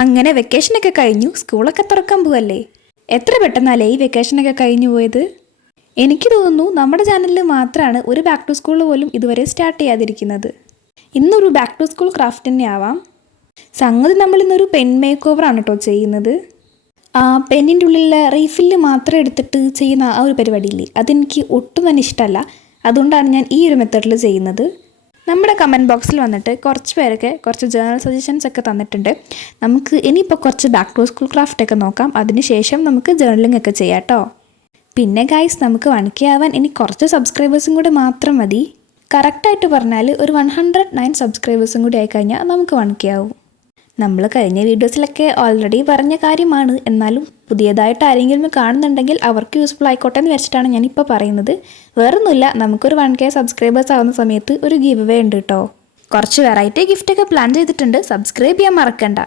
അങ്ങനെ വെക്കേഷനൊക്കെ കഴിഞ്ഞു, സ്കൂളൊക്കെ തുറക്കാൻ പോവല്ലേ. എത്ര പെട്ടെന്നല്ലേ ഈ വെക്കേഷനൊക്കെ കഴിഞ്ഞു പോയത്. എനിക്ക് തോന്നുന്നു നമ്മുടെ ചാനലിൽ മാത്രമാണ് ഒരു ബാക്ക് ടു സ്കൂൾ പോലും ഇതുവരെ സ്റ്റാർട്ട് ചെയ്യാതിരിക്കുന്നത്. ഇന്നൊരു ബാക്ക് ടു സ്കൂൾ ക്രാഫ്റ്റ് തന്നെ ആവാം. സംഗതി നമ്മൾ ഇന്നൊരു പെൻ മേക്ക് ഓവറാണ് കേട്ടോ ചെയ്യുന്നത്. ആ പെന്നിൻ്റെ ഉള്ളിലെ റീഫില്ല് മാത്രം എടുത്തിട്ട് ചെയ്യുന്ന ആ ഒരു പരിപാടിയില്ലേ, അതെനിക്ക് ഒട്ടും തന്നെ ഇഷ്ടമല്ല. അതുകൊണ്ടാണ് ഞാൻ ഈ ഒരു മെത്തേഡിൽ ചെയ്യുന്നത്. നമ്മുടെ കമൻറ്റ് ബോക്സിൽ വന്നിട്ട് കുറച്ച് പേരൊക്കെ കുറച്ച് ജേർണൽ സജഷൻസ് ഒക്കെ തന്നിട്ടുണ്ട്. നമുക്ക് ഇനിയിപ്പോൾ കുറച്ച് ബാക്ക് ടു സ്കൂൾ ക്രാഫ്റ്റൊക്കെ നോക്കാം. അതിനുശേഷം നമുക്ക് ജേർണലിംഗ് ഒക്കെ ചെയ്യാം കേട്ടോ. പിന്നെ ഗൈസ്, നമുക്ക് 1K ആവാൻ ഇനി കുറച്ച് സബ്സ്ക്രൈബേഴ്സും കൂടി മാത്രം മതി. കറക്റ്റായിട്ട് പറഞ്ഞാൽ ഒരു 109 സബ്സ്ക്രൈബേഴ്സും കൂടി ആയിക്കഴിഞ്ഞാൽ നമുക്ക് 1K ആവും. നമ്മൾ കഴിഞ്ഞ വീഡിയോസിലൊക്കെ ഓൾറെഡി പറഞ്ഞ കാര്യമാണ്. എന്നാലും പുതിയതായിട്ട് ആരെങ്കിലും കാണുന്നുണ്ടെങ്കിൽ അവർക്ക് യൂസ്ഫുൾ ആയിക്കോട്ടെ എന്ന് വെച്ചിട്ടാണ് ഞാനിപ്പോൾ പറയുന്നത്. വേറൊന്നുമില്ല, നമുക്കൊരു 1K സബ്സ്ക്രൈബേഴ്സ് ആവുന്ന സമയത്ത് ഒരു ഗിവ് അവേ ഉണ്ട് കേട്ടോ. കുറച്ച് വെറൈറ്റി ഗിഫ്റ്റൊക്കെ പ്ലാൻ ചെയ്തിട്ടുണ്ട്. സബ്സ്ക്രൈബ് ചെയ്യാൻ മറക്കണ്ട.